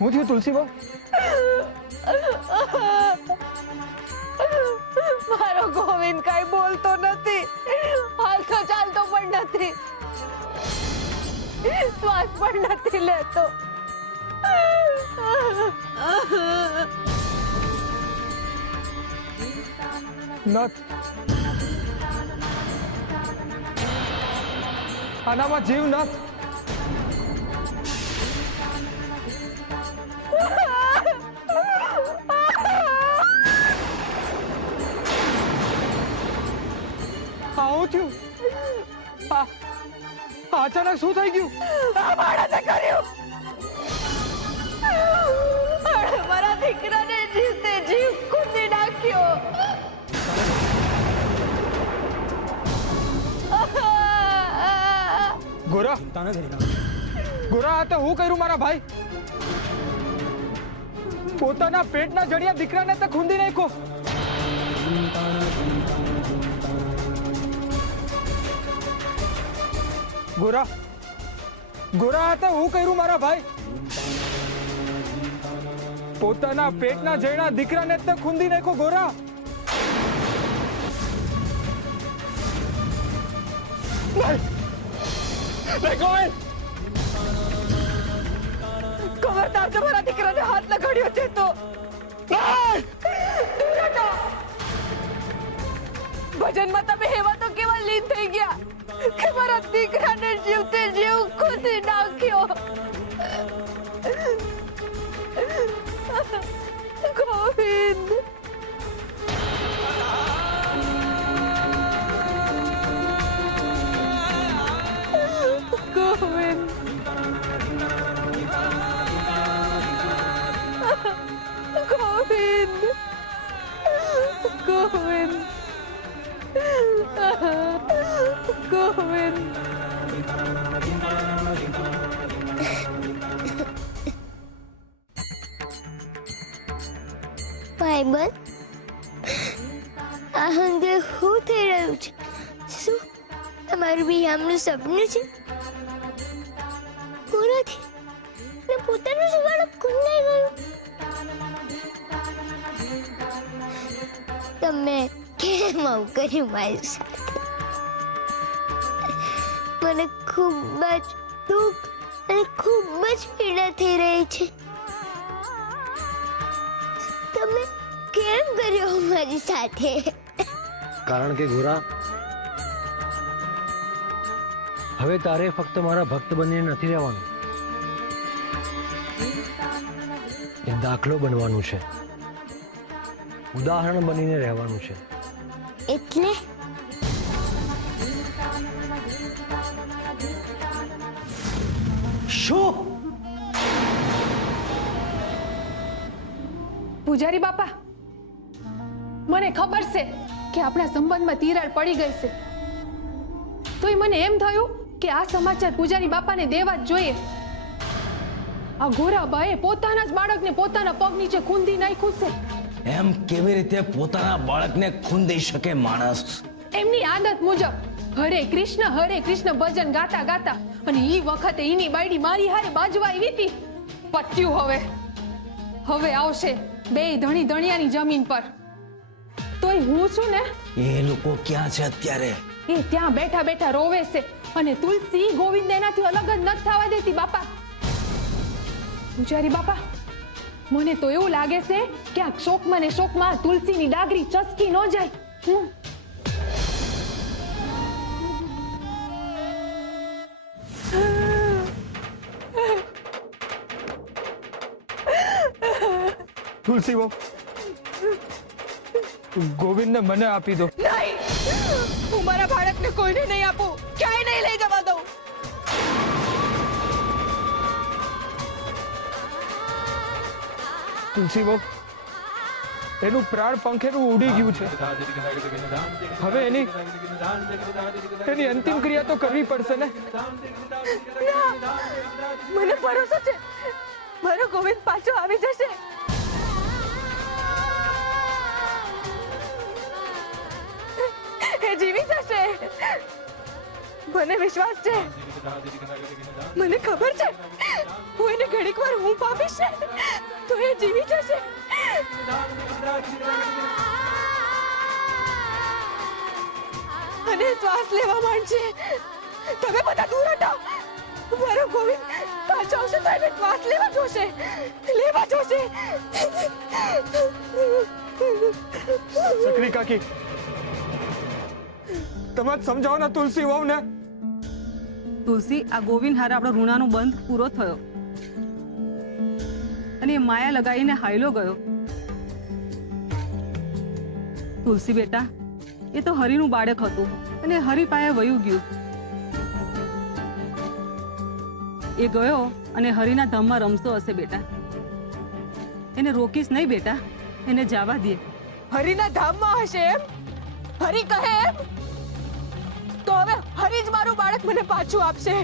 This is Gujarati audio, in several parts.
હું થયું તુલસી બહુ? મારો ગોવિંદ કઈ બોલતો નથી, હાલતો ચાલતો પણ નથી, શ્વાસ પણ નથી લેતો. નથ, આનામાં જીવ નથ. આવું થયું? અચાનક શું થઈ ગયું? માણસે કર્યું. મારા દીકરાને જીવતે જીવ કૂદી નાખ્યો. ગોરા, ગોરા, આ તો હું કર્યું મારા ભાઈ? પોતાના પેટના જડિયા દીકરાને તો ખૂંદી નાખ્યો. ગોરા, ગોરા, આ તો હું કર્યું મારા ભાઈ? પોતાના પેટના જડિયા દીકરાને તો ખૂંદી નાખ્યો. ગોરા, ખબરદાર જો મારા દીકરાને હાથ લગાડ્યો છે તો ભજનમાં તમે એવા તો કેવા લીન થઈ ગયા કે મારા દીકરાને જીવતે જીવ ખુદી નાખ્યો. ગોવિંદ, ગોવિંદ, ગોવિંદ, ગોવિંદ, ગોવિંદ. ભાઈબંધ, આ હંગે શું થઈ રહ્યું છે? શું તમારું બિહામનું સપનું છે? કોનાથી ને પોતાનું સુવાળું ખૂંદાઈ ગયું? તમે કેમ આવું કર્યું મારી સાથે? મને ખૂબ જ દુઃખ અને ખૂબ જ પીડા થઈ રહી છે. તમે કેમ કર્યો મારી સાથે? કારણ કે ગોરા, હવે તારે ફક્ત મારા ભક્ત બનીને નથી રહેવાનું, એક દાખલો બનવાનું છે, ઉદાહરણ બનીને રહેવાનું છે. એટલે શું? પૂજારી બાપા, મને ખબર છે કે આપણા સંબંધમાં તિરાડ પડી ગઈ છે, તોય મને એમ થયું કે આ સમાચાર પૂજારી બાપાને દેવા જ જોઈએ. આ ગોરાબાએ પોતાના જ બાળકને પોતાના પગ નીચે ખૂંદી નાખ્યું છે. એમ કેવી રીતે પોતાના બાળકને ખૂંદી શકે માણસ? એમની આદત મુજબ હરે કૃષ્ણ ભજન ગાતા ગાતા, અને ઈ વખતે ઈની બાયડી મારી હારે બાજવા આવી હતી. પત્યું હવે આવશે બે ધણી ધણિયાની જમીન પર. તોય હું છું ને, એ લોકો ક્યાં છે અત્યારે? એ ત્યાં બેઠા બેઠા રોવે છે, અને તુલસી ગોવિંદ એનાથી અલગ જ નથી થવા દેતી. બાપા, પૂજારી બાપા, મને તો એવું લાગે છે કે આ શોકમાં ને શોકમાં તુલસીની ડાગરી ચસકી ન જાય. તુલસી બહુ, ગોવિંદને મને આપી દો. નહીં, હું મારા બાળકને કોઈને નહીં આપું, ક્યાંય નહીં લઈ જવા દઉં. તુલસી બહુ, એનું પ્રાણ પંખેરું ઉડી ગયું છે. હવે એની અંતિમ ક્રિયા તો કરવી પડશે ને. મને ભરોસો છે, મારો ગોવિંદ પાછો આવી જશે. મને વિશ્વાસ છે, મને ખબર છે હું એને ઘડીક વાર ઊંઘ આપીશ ને તો એ જીવી જશે. અને શ્વાસ લેવા માંડશે. તમે બધા દૂર હટો. મારો ગોવિંદ પાછો આવશે તો એને શ્વાસ લેવા જોશે, લેવા જોશે. સકરી કાકી, તમે જ સમજાવો ને તુલસી વહુને. તુલસી, આ ગોવિંદ હારે આપણો ઋણાનો બંધ પૂરો થયો અને એ માયા લગાવીને હાયલો ગયો. તુલસી બેટા, એ તો હરિનું બાળક હતું અને હરિ પાસે વયું ગયું. એ ગયો અને હરિના ધામમાં રમતો હશે બેટા. એને રોકીશ નહીં બેટા, એને જવા દે. હરિના ધામમાં હશે એમ? હરિ કહે એમ? તો હવે હરિ જ મારું બાળક મને પાછું આપશે.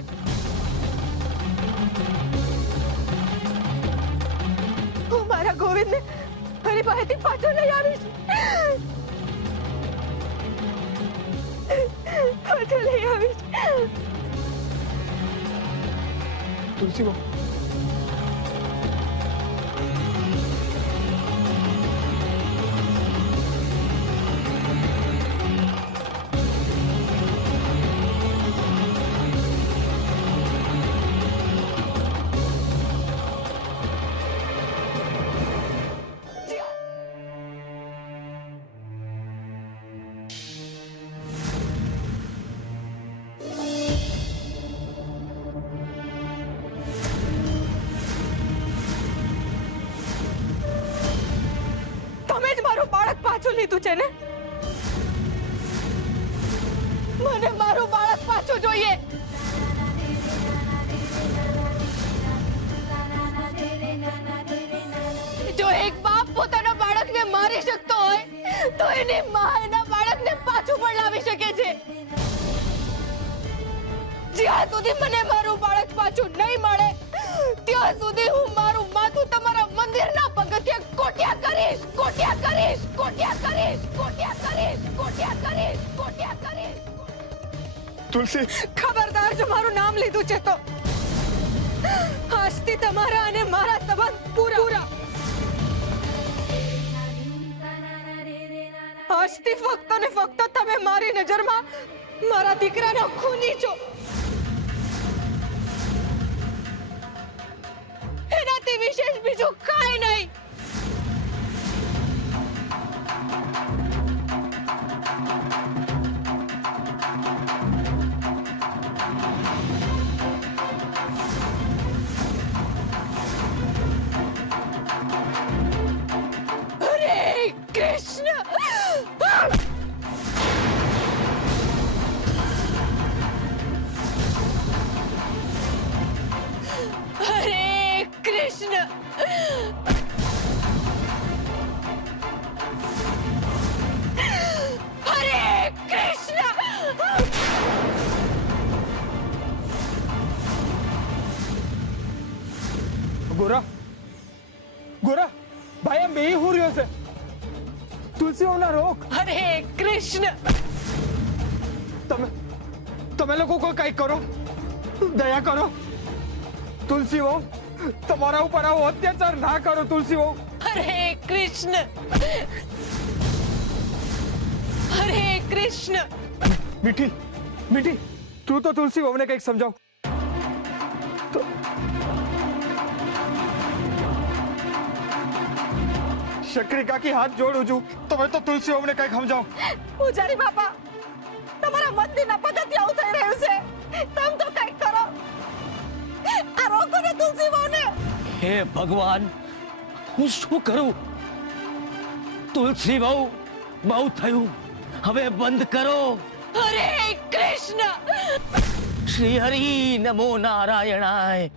હું મારા ગોવિંદને હરિ પાસેથી પાછો લઈ આવીશ. પાછો લઈ આવીશ. તુલસી વહુ, તમે જ મારું બાળક પાછું લીધું છે ને? મને મારું બાળક પાછું જોઈએ. જો એક બાપ પોતાના બાળકને મારી શકતો હોય તો એની માં એના બાળકને પાછું પણ લાવી શકે છે. જ્યાં સુધી મને મારું બાળક પાછું નહીં મળે ત્યાં સુધી હું મારું માથું તમારા મંદિરના પગથિયે કોટ્યા કરીશ, કોટ્યા કરીશ, કોટ્યા કરીશ, કોટ્યા કરીશ, કોટ્યા કરીશ, કોટ્યા કરીશ. તુલસી, ખબરદાર, જો મારું નામ લીધું છે તો આજથી તમારા અને મારા સંબંધ પૂરા. આજથી ફક્ત ને ફક્ત તમે મારી નજરમાં મારા દીકરાના ખૂની છો. એનાથી વિશેષ બીજું કાંઈ નહીં. હરે કૃષ્ણ. હરે કૃષ્ણ. હરે કૃષ્ણ. ગોરા, ગોરા, ભાઈ એમ બે હું રહ્યો છે. તુલસી વહુના રોક. હરે કૃષ્ણ. તમે લોકો કોઈ કઈ કરો, દયા કરો. તુલસી વહુ, તમારા ઉપર આવો અત્યાચાર ના કરો. તુલસી વહુ, હરે કૃષ્ણ. હરે કૃષ્ણ. મીઠી, મીઠી, તું તો તુલસી વહુને કઈક સમજાવ. શકરી કાકી, હાથ જોડું છું, તમે તો તુલસી વહુને કઈક સમજાવ. પૂજારી બાપા, તમારા મંદિરના પગથિયે આવું થઈ રહ્યું છે. તમે તો કંઈક કરો. આ રોકો ને તુલસી વહુને. હે ભગવાન, હું શું કરું? તુલસી વહુ, બહુ થયું, હવે બંધ કરો. હરે કૃષ્ણ. શ્રી હરિ નમો નારાયણાય.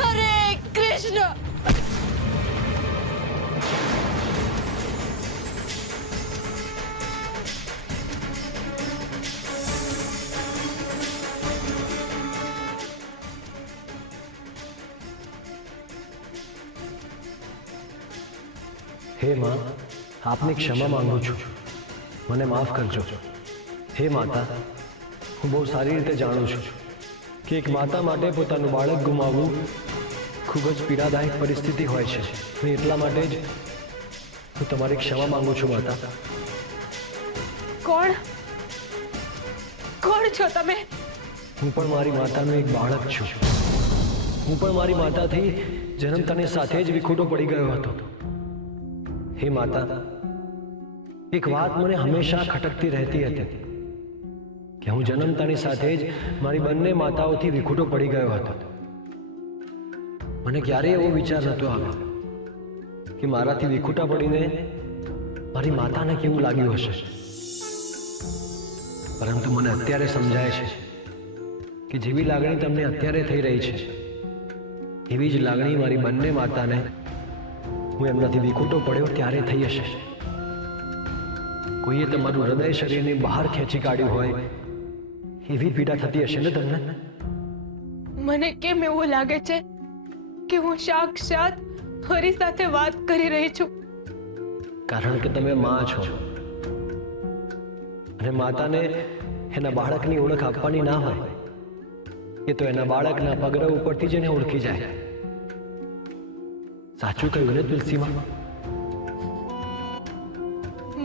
હરે કૃષ્ણ. હે માં, આપની ક્ષમા માંગુ છું, મને માફ કરજો. હે માતા, હું બહુ સારી રીતે જાણું છું કે એક માતા માટે પોતાનું બાળક ગુમાવવું ખૂબ જ પીડાદાયક પરિસ્થિતિ હોય છે, અને એટલા માટે જ હું તમારી ક્ષમા માંગુ છું માતા. કોણ કોણ છો તમે? હું પણ મારી માતાનું એક બાળક છું. હું પણ મારી માતાથી જન્મતાની સાથે જ વિખૂટો પડી ગયો હતો. હે માતા, એક વાત મને હંમેશા ખટકતી રહેતી હતી કે હું જન્મતાની સાથે જ મારી બંને માતાઓથી વિખૂટો પડી ગયો હતો. મને ક્યારેય એવો વિચાર નહોતો આવ્યો કે મારાથી વિખૂટા પડીને મારી માતાને કેવું લાગ્યું હશે. પરંતુ મને અત્યારે સમજાય છે કે જેવી લાગણી તમને અત્યારે થઈ રહી છે, એવી જ લાગણી મારી બંને માતાને હું એમનાથી વિખૂટો પડ્યો ત્યારે થઈ હશે. કોઈએ તમારું હૃદય શરીરની બહાર ખેંચી કાઢ્યું હોય એવી પીડા થતી હશે ને તમને? મને કેમ એવું લાગે છે કે હું સાક્ષાત હરી સાથે વાત કરી રહી છું? કારણ કે તમે માં છો, અને માતાને એના બાળકની ઓળખ આપવાની ના હોય, એ તો એના બાળકના પગરવ ઉપરથી જ એને ઓળખી જાય. સાચું કહ્યું ને તુલસીમાં?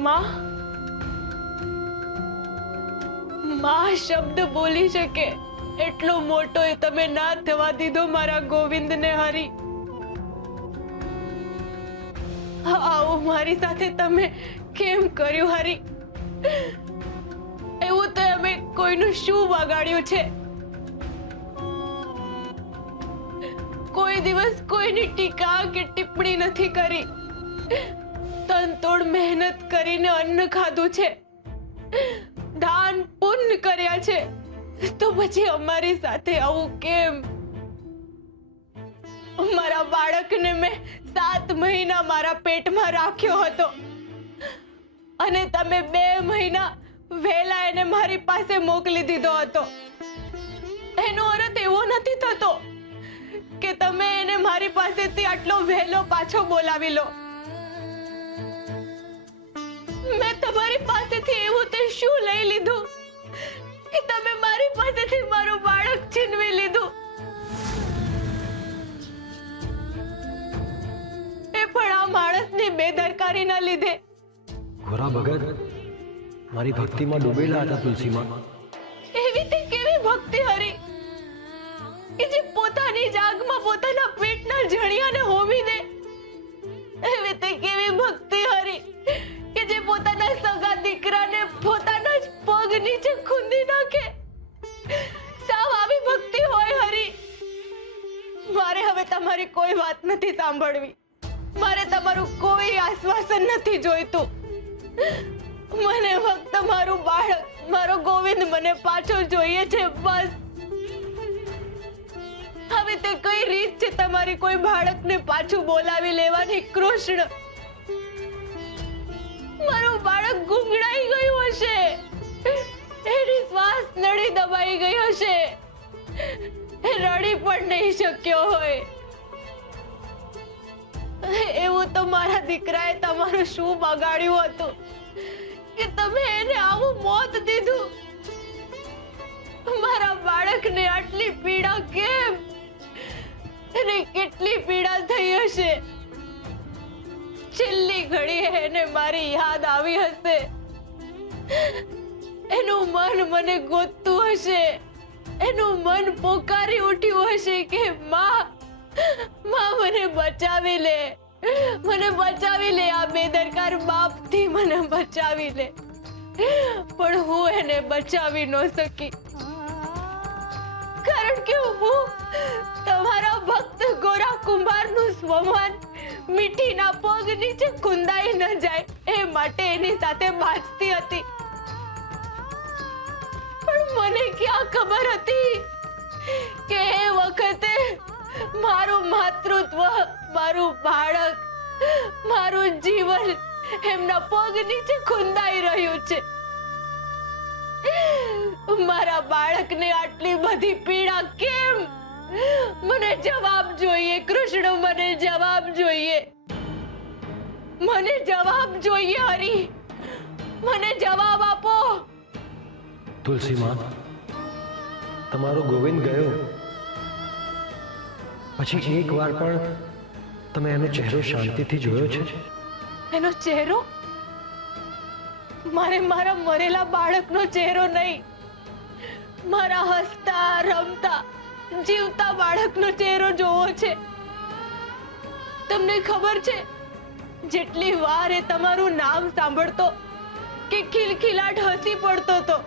માં માં શબ્દ બોલી શકે એટલો મોટો એ તમે ના થવા દીધો મારા ગોવિંદને. હરી, આવું મારી સાથે તમે કેમ કર્યું? હરી, એવું તો અમે કોઈનું શું બગાડ્યું છે? કોઈ દિવસ કોઈની ટીકા કે ટિપ્પણી નથી કરી. તનતોડ મહેનત કરીને અન્ન ખાધું છે, દાન પુણ્ય કર્યા છે, તો પછી અમારી સાથે આવું કેમ? મારા બાળકને મેં 7 મહિના મારા પેટમાં રાખ્યો હતો, અને તમે 2 મહિના વહેલા એને મારી પાસે મોકલી દીધો હતો. એનો અર્થ એવો નથી થતો કે તમે એને મારી પાસેથી આટલો વહેલો પાછો બોલાવી લો. મેં તમારી પાસેથી એવું તે શું લઈ લીધું કે તમે મારી પાસેથી મારું બાળક છીનવી લીધું? એ પણ આ માણસની બેદરકારીના લીધે. ગોરા ભગત મારી ભક્તિમાં ડૂબેલા હતા તુલસીમાં. એવી તે કેવી ભક્તિ? હરી, કે જે પોતાની જાગમાં પોતાના પેટના જણિયાને હોમી દે? એવી તે કેવી ભક્તિ? હરી, કે જે પોતાના સગા દીકરાને પોતાના જ પગ નીચે ખૂંદી નાખે? સાવ આવી ભક્તિ હોય? હરી, મારે હવે તમારી કોઈ વાત નથી સાંભળવી. મારે તમારું કોઈ આશ્વાસન નથી જોઈતું. મને ફક્ત મારું બાળક, મારો ગોવિંદ મને પાછો જોઈએ છે, બસ. હવે તે કઈ રીત છે તમારી કોઈ બાળકને પાછું બોલાવી લેવાની? કૃષ્ણ, મારું બાળક ગુંગળાઈ ગયું હશે, એની શ્વાસ નળી દબાઈ ગઈ હશે, એ રડી પણ નહીં શક્યો હોય. એવું તો મારા દીકરાએ તમારું શું બગાડ્યું હતું કે તમે એને આવું મોત દીધું? મારા બાળકને આટલી પીડા કેમ? એને કેટલી પીડા થઈ હશે? છેલ્લી ઘડીએ એને મારી યાદ આવી હશે, એનું મન મને ગોતતું હશે, એનું મન પોકારી ઉઠ્યું હશે કે માં, માં મને બચાવી લે, મને બચાવી લે, આ બેદરકાર બાપથી મને બચાવી લે. પણ હું એને બચાવી ન શકી, કારણ કે હું તમારા ભક્ત ગોરા કુંભારનું સ્વમાન મીઠીના પગ નીચે કુંદાઈ ન જાય એ માટે એની સાથે બાજતી હતી. પણ મને ક્યાં ખબર હતી કે એ વખતે મારું માતૃત્વ, મારું બાળક, મારું જીવન એમના પગ નીચે ખુંદાઈ રહ્યું છે. મારા બાળકને આટલી બધી પીડા કેમ? મને જવાબ જોઈએ કૃષ્ણ, મને જવાબ જોઈએ. મને જવાબ જોઈએ હરી, મને જવાબ આપો. તુલસી માં, તમારો ગોવિંદ ગયો પછી એક વાર પણ તમે એનો ચહેરો શાંતિથી જોયો છે? એનો ચહેરો? મારે મારા મરેલા બાળકનો ચહેરો નહીં, મારા હસતા રમતા જીવતા બાળકનો ચહેરો જોવો છે. તમને ખબર છે, જેટલી વાર એ તમારું નામ સાંભળતો કે ખિલખિલાટ હસી પડતો તો.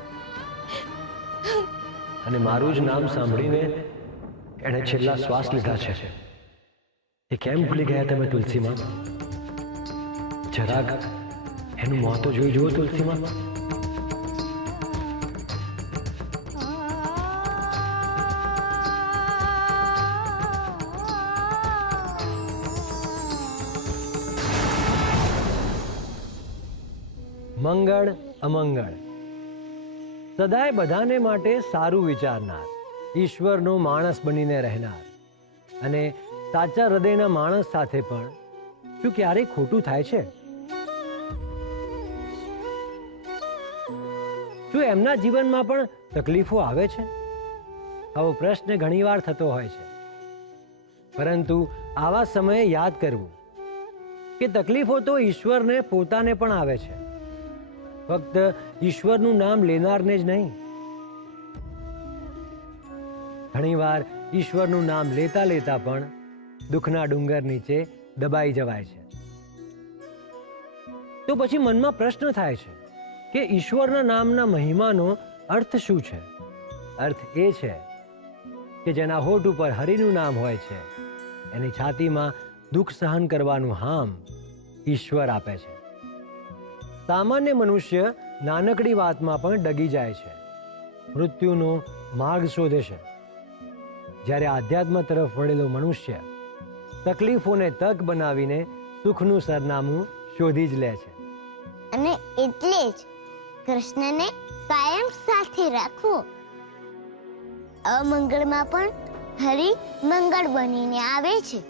અને મારું જ નામ સાંભળીને એણે છેલ્લા શ્વાસ લીધા છે. એ કેમ ભૂલી ગયા તમે તુલસીમાં? જરાક એનું મોં તો જોઈ જુઓ તુલસીમાં. મંગળ અમંગળ સદાય બધાને માટે સારું વિચારનાર, ઈશ્વરનો માણસ બનીને રહેનાર અને સાચા હૃદયના માણસ સાથે પણ શું ક્યારેય ખોટું થાય છે? શું એમના જીવનમાં પણ તકલીફો આવે છે? આવો પ્રશ્ન ઘણીવાર થતો હોય છે. પરંતુ આવા સમયે યાદ કરવું કે તકલીફો તો ઈશ્વરને પોતાને પણ આવે છે, ફક્ત ઈશ્વરનું નામ લેનારને જ નહીં. ઘણીવાર ઈશ્વરનું નામ લેતા લેતા પણ દુઃખના ડુંગર નીચે દબાઈ જવાય છે. તો પછી મનમાં પ્રશ્ન થાય છે કે ઈશ્વરના નામના મહિમાનો અર્થ શું છે? અર્થ એ છે કે જેના હોઠ ઉપર હરિનું નામ હોય છે, એની છાતીમાં દુઃખ સહન કરવાનું હામ ઈશ્વર આપે છે. સામાન્ય મનુષ્ય નાનકડી વાતમાં પણ ડગી જાય છે, મૃત્યુનો માર્ગ શોધે છે. જ્યારે આધ્યાત્મ તરફ વળેલો મનુષ્ય તકલીફોને તક બનાવીને સુખનું સરનામું શોધી જ લે છે. અને એટલે જ કૃષ્ણને કાયમ સાથે રાખવો. અમંગળમાં પણ હરિ મંગળ બનીને આવે છે.